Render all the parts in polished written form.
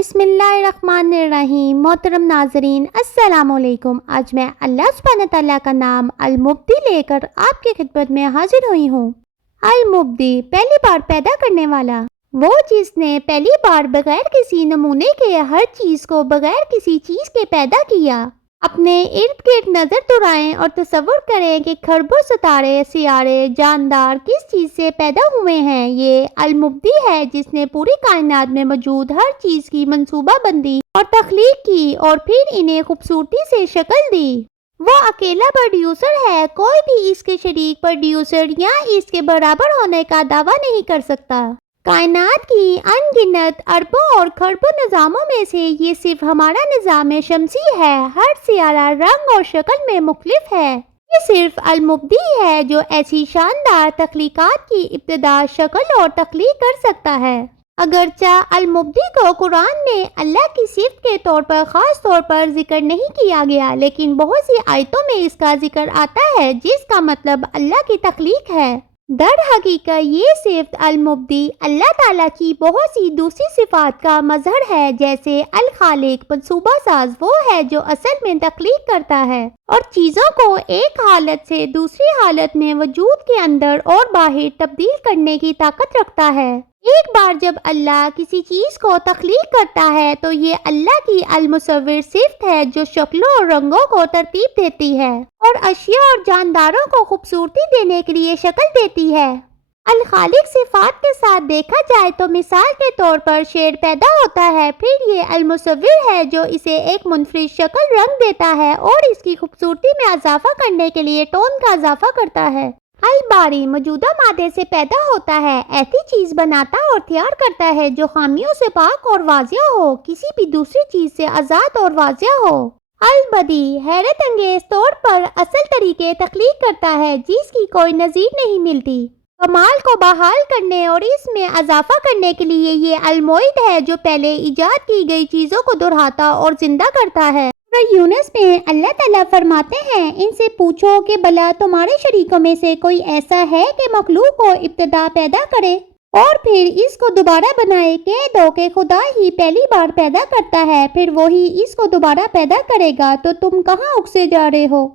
بسم اللہ الرحمن الرحیم۔ محترم ناظرین السلام علیکم۔ آج میں اللہ سبحانہ تعالیٰ کا نام المبدی لے کر آپ کی خدمت میں حاضر ہوئی ہوں۔ المبدی، پہلی بار پیدا کرنے والا، وہ جس نے پہلی بار بغیر کسی نمونے کے ہر چیز کو بغیر کسی چیز کے پیدا کیا۔ اپنے ارد گرد نظر دوڑائیں اور تصور کریں کہ کھربوں ستارے، سیارے، جاندار کس چیز سے پیدا ہوئے ہیں۔ یہ المبدی ہے جس نے پوری کائنات میں موجود ہر چیز کی منصوبہ بندی اور تخلیق کی اور پھر انہیں خوبصورتی سے شکل دی۔ وہ اکیلا پروڈیوسر ہے، کوئی بھی اس کے شریک پروڈیوسر یا اس کے برابر ہونے کا دعویٰ نہیں کر سکتا۔ کائنات کی ان گنت اربوں اور کھربوں نظاموں میں سے یہ صرف ہمارا نظام شمسی ہے۔ ہر سیارہ رنگ اور شکل میں مختلف ہے۔ یہ صرف المبدی ہے جو ایسی شاندار تخلیقات کی ابتدا، شکل اور تخلیق کر سکتا ہے۔ اگرچہ المبدی کو قرآن میں اللہ کی صفت کے طور پر خاص طور پر ذکر نہیں کیا گیا، لیکن بہت سی آیتوں میں اس کا ذکر آتا ہے جس کا مطلب اللہ کی تخلیق ہے۔ در حقیقت یہ صفت المبدی اللہ تعالیٰ کی بہت سی دوسری صفات کا مظہر ہے، جیسے الخالق، منصوبہ ساز، وہ ہے جو اصل میں تخلیق کرتا ہے اور چیزوں کو ایک حالت سے دوسری حالت میں وجود کے اندر اور باہر تبدیل کرنے کی طاقت رکھتا ہے۔ ایک بار جب اللہ کسی چیز کو تخلیق کرتا ہے تو یہ اللہ کی المصور صفت ہے جو شکلوں اور رنگوں کو ترتیب دیتی ہے اور اشیاء اور جانداروں کو خوبصورتی دینے کے لیے شکل دیتی ہے۔ الخالق صفات کے ساتھ دیکھا جائے تو مثال کے طور پر شیر پیدا ہوتا ہے، پھر یہ المصور ہے جو اسے ایک منفرد شکل، رنگ دیتا ہے اور اس کی خوبصورتی میں اضافہ کرنے کے لیے ٹون کا اضافہ کرتا ہے۔ الباری موجودہ مادے سے پیدا ہوتا ہے، ایسی چیز بناتا اور تیار کرتا ہے جو خامیوں سے پاک اور واضح ہو، کسی بھی دوسری چیز سے آزاد اور واضح ہو۔ البدی حیرت انگیز طور پر اصل طریقے تخلیق کرتا ہے جس کی کوئی نظیر نہیں ملتی۔ کمال کو بحال کرنے اور اس میں اضافہ کرنے کے لیے یہ المعید ہے جو پہلے ایجاد کی گئی چیزوں کو دہراتا اور زندہ کرتا ہے۔ سورہ یونس میں اللہ تعالیٰ فرماتے ہیں، ان سے پوچھو کہ بھلا تمہارے شریکوں میں سے کوئی ایسا ہے کہ مخلوق کو ابتدا پیدا کرے اور پھر اس کو دوبارہ بنائے؟ کہہ دو کہ خدا ہی پہلی بار پیدا کرتا ہے، پھر وہی اس کو دوبارہ پیدا کرے گا، تو تم کہاں اکسے جا رہے ہو؟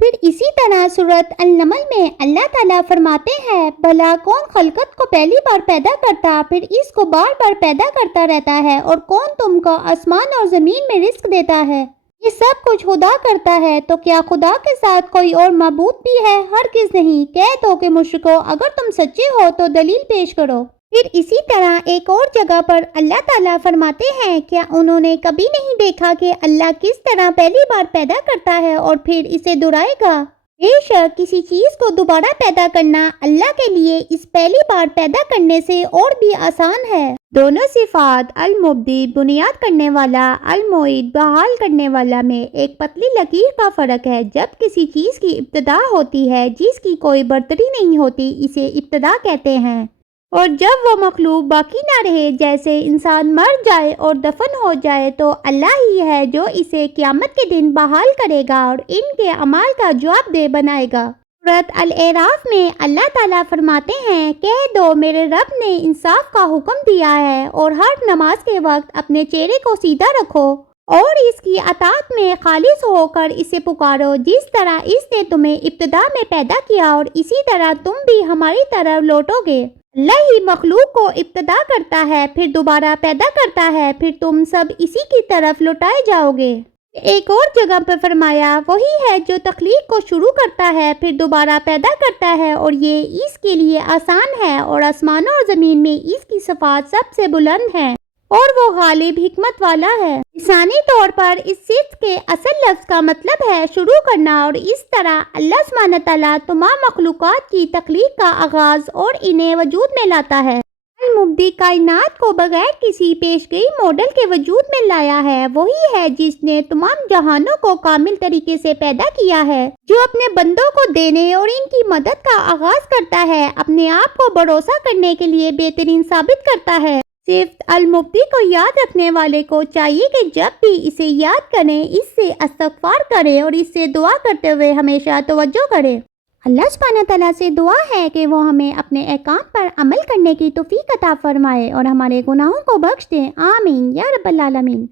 پھر اسی طرح سورۃ النمل میں اللہ تعالیٰ فرماتے ہیں، بھلا کون خلقت کو پہلی بار پیدا کرتا پھر اس کو بار بار پیدا کرتا رہتا ہے، اور کون تم کو آسمان اور زمین میں رزق دیتا ہے؟ یہ سب کچھ خدا کرتا ہے، تو کیا خدا کے ساتھ کوئی اور معبود بھی ہے؟ ہرگز نہیں۔ کہہ دو کہ مشرکو، اگر تم سچے ہو تو دلیل پیش کرو۔ پھر اسی طرح ایک اور جگہ پر اللہ تعالیٰ فرماتے ہیں، کیا انہوں نے کبھی نہیں دیکھا کہ اللہ کس طرح پہلی بار پیدا کرتا ہے اور پھر اسے دہرائے گا؟ بے شک کسی چیز کو دوبارہ پیدا کرنا اللہ کے لیے اس پہلی بار پیدا کرنے سے اور بھی آسان ہے۔ دونوں صفات، المبدی بنیاد کرنے والا، المعید بحال کرنے والا، میں ایک پتلی لکیر کا فرق ہے۔ جب کسی چیز کی ابتدا ہوتی ہے جس کی کوئی برتری نہیں ہوتی، اسے ابتدا کہتے ہیں، اور جب وہ مخلوق باقی نہ رہے، جیسے انسان مر جائے اور دفن ہو جائے، تو اللہ ہی ہے جو اسے قیامت کے دن بحال کرے گا اور ان کے اعمال کا جواب دہ بنائے گا۔ سورۃ الاعراف میں اللہ تعالیٰ فرماتے ہیں، کہہ دو میرے رب نے انصاف کا حکم دیا ہے، اور ہر نماز کے وقت اپنے چہرے کو سیدھا رکھو اور اس کی اطاعت میں خالص ہو کر اسے پکارو، جس طرح اس نے تمہیں ابتدا میں پیدا کیا، اور اسی طرح تم بھی ہماری طرف لوٹو گے۔ اللہ ہی مخلوق کو ابتدا کرتا ہے، پھر دوبارہ پیدا کرتا ہے، پھر تم سب اسی کی طرف لوٹائے جاؤ گے۔ ایک اور جگہ پر فرمایا، وہی ہے جو تخلیق کو شروع کرتا ہے، پھر دوبارہ پیدا کرتا ہے، اور یہ اس کے لیے آسان ہے، اور آسمانوں اور زمین میں اس کی صفات سب سے بلند ہے، اور وہ غالب حکمت والا ہے۔ لسانی طور پر اس صفت کے اصل لفظ کا مطلب ہے شروع کرنا، اور اس طرح اللہ سبحانہ تعالیٰ تمام مخلوقات کی تخلیق کا آغاز اور انہیں وجود میں لاتا ہے۔ المبدی کائنات کو بغیر کسی پیش گئی ماڈل کے وجود میں لایا ہے، وہی ہے جس نے تمام جہانوں کو کامل طریقے سے پیدا کیا ہے، جو اپنے بندوں کو دینے اور ان کی مدد کا آغاز کرتا ہے، اپنے آپ کو بھروسہ کرنے کے لیے بہترین ثابت کرتا ہے۔ صرف المبدی کو یاد رکھنے والے کو چاہیے کہ جب بھی اسے یاد کریں، اس سے استغفار کریں اور اس سے دعا کرتے ہوئے ہمیشہ توجہ کریں۔ اللہ سبحانہ تعالیٰ سے دعا ہے کہ وہ ہمیں اپنے احکام پر عمل کرنے کی توفیق عطا فرمائے اور ہمارے گناہوں کو بخش دے، آمین یا رب العالمین۔